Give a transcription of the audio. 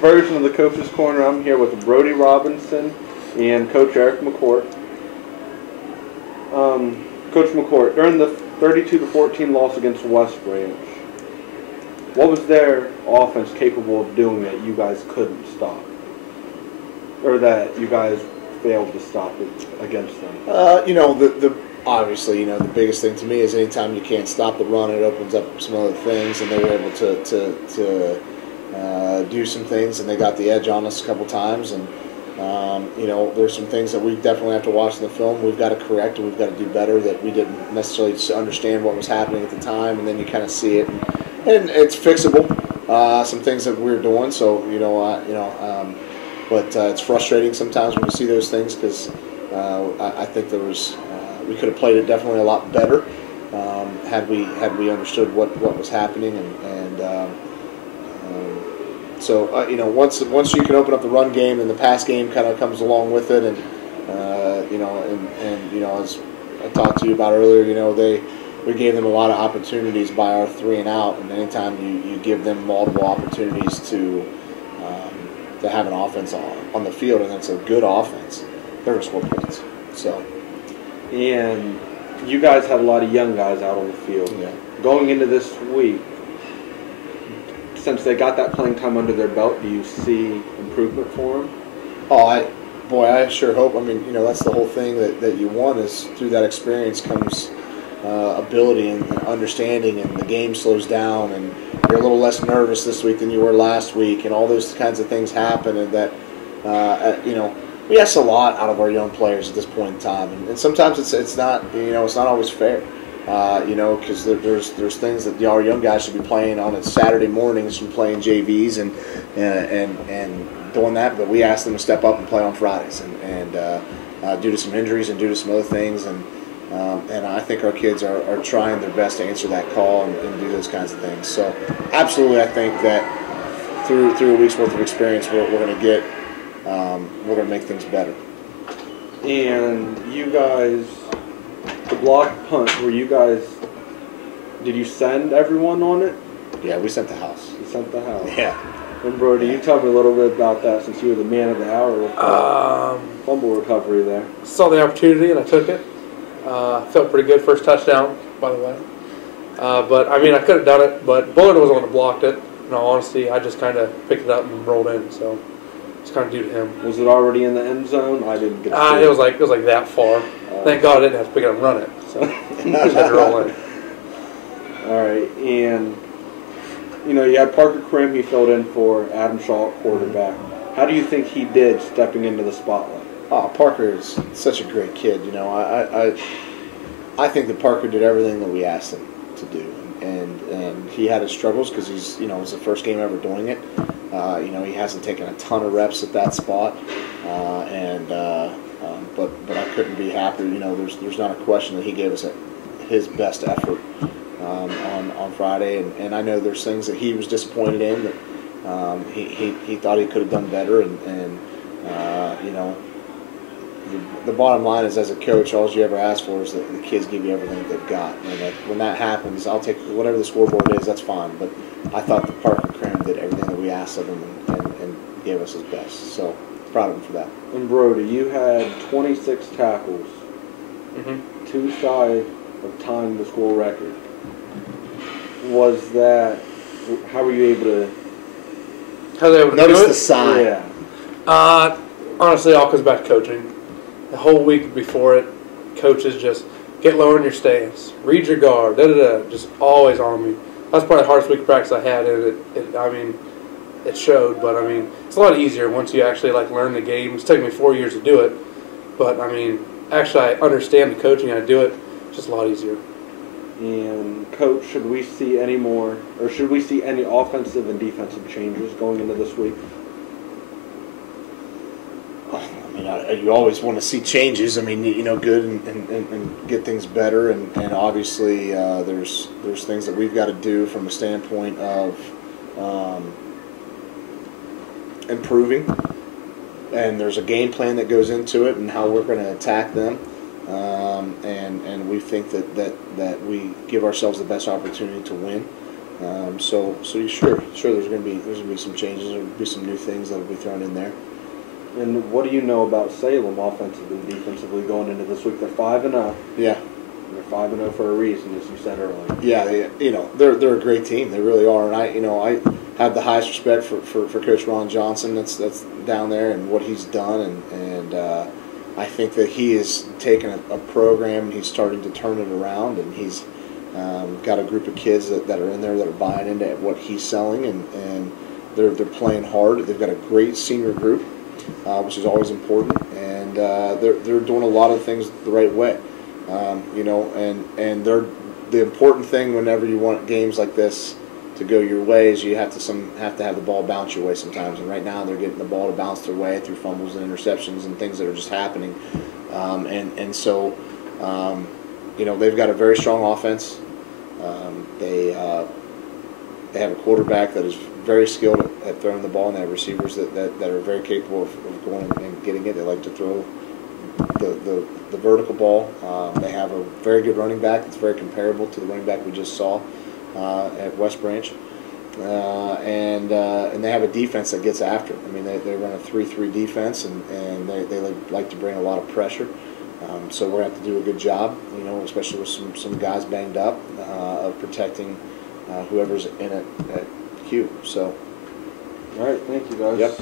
version of the Coach's Corner. I'm here with Brody Robinson and Coach Eric McCourt. Coach McCourt, during the 32-14 loss against West Branch, what was their offense capable of doing that you guys couldn't stop? Or that you guys failed to stop it against them? Obviously, the biggest thing to me is anytime you can't stop the run, it opens up some other things, and they were able to do some things, and they got the edge on us a couple times. And there's some things that we definitely have to watch in the film. We've got to correct, and we've got to do better that we didn't necessarily understand what was happening at the time, and then you kind of see it, and it's fixable. Some things that we were doing, so but it's frustrating sometimes when you see those things because I think there was. We could have played it definitely a lot better had we understood what was happening, once you can open up the run game, and the pass game kind of comes along with it, and as I talked to you about earlier, we gave them a lot of opportunities by our 3 and out, and anytime you give them multiple opportunities to have an offense on the field, and it's a good offense, they're going to score points. So. And you guys had a lot of young guys out on the field. Yeah. Going into this week, since they got that playing time under their belt, do you see improvement for them? I sure hope. I mean, that's the whole thing that you want is through that experience comes ability and understanding, and the game slows down, and you're a little less nervous this week than you were last week, and all those kinds of things happen, and that, we ask a lot out of our young players at this point in time, and sometimes it's not it's not always fair, because there's things that our young guys should be playing on a Saturday mornings from playing JVs and doing that, but we ask them to step up and play on Fridays, and due to some injuries and due to some other things, and I think our kids are trying their best to answer that call and do those kinds of things. So absolutely, I think that through a week's worth of experience, we're going to get. We're going to make things better. And you guys, the block punt, did you send everyone on it? Yeah, we sent the house. You sent the house. Yeah. And Brody, you tell me a little bit about that since you were the man of the hour with the fumble recovery there. Saw the opportunity and I took it. Felt pretty good. First touchdown, by the way. But, I could have done it, but Bullard was the one that blocked it. In all honesty, I just kind of picked it up and rolled in, so. It's kind of due to him. Was it already in the end zone? I didn't get to see it. Was like that far. Thank God I didn't have to pick it up and run it. So just had to roll in. All right, and you had Parker Krim. He filled in for Adam Shaw, quarterback. How do you think he did stepping into the spotlight? Parker is such a great kid. I think that Parker did everything that we asked him to do, and he had his struggles because he's it was the first game ever doing it. He hasn't taken a ton of reps at that spot, but I couldn't be happier. There's not a question that he gave us his best effort on Friday, and I know there's things that he was disappointed in that he thought he could have done better, and the bottom line is, as a coach, all you ever ask for is that the kids give you everything that they've got. And when that happens, I'll take whatever the scoreboard is, that's fine. But I thought that Parker Krim did everything that we asked of him and gave us his best. So, proud of him for that. And Brody, you had 26 tackles, 2 shy of tying the school record. How were you able to... Notice the sign. Yeah. Honestly, it all comes back to coaching. The whole week before it, coaches just get lower in your stance, read your guard, just always on me. That's probably the hardest week of practice I had, and it showed. But it's a lot easier once you actually learn the game. It's taken me 4 years to do it, but actually I understand the coaching. I do it. It's just a lot easier. And Coach, should we see any offensive and defensive changes going into this week? You always want to see changes. Good and get things better, and obviously there's things that we've got to do from a standpoint of improving, and there's a game plan that goes into it and how we're going to attack them, and we think that we give ourselves the best opportunity to win. So you sure there's going to be some changes. There'll be some new things that'll be thrown in there. And what do you know about Salem offensively and defensively going into this week? They're 5-0. Yeah. They're 5-0 for a reason, as you said earlier. Yeah, they're a great team. They really are, and I have the highest respect for Coach Ron Johnson that's down there and what he's done, and I think that he has taken a program and he's starting to turn it around, and he's got a group of kids that are in there that are buying into what he's selling, and they're playing hard. They've got a great senior group, which is always important, and they're doing a lot of things the right way. And the important thing whenever you want games like this to go your way is you have to have the ball bounce your way sometimes. And right now they're getting the ball to bounce their way through fumbles and interceptions and things that are just happening. So they've got a very strong offense. They have a quarterback that is very skilled at throwing the ball, and they have receivers that are very capable of going and getting it. They like to throw the vertical ball. They have a very good running back that's very comparable to the running back we just saw at West Branch. And they have a defense that gets after it. I mean, they run a 3-3 defense, and they like to bring a lot of pressure. So we're going to have to do a good job, especially with some guys banged up, of protecting whoever's in it at Q. So. All right, thank you guys. Yep.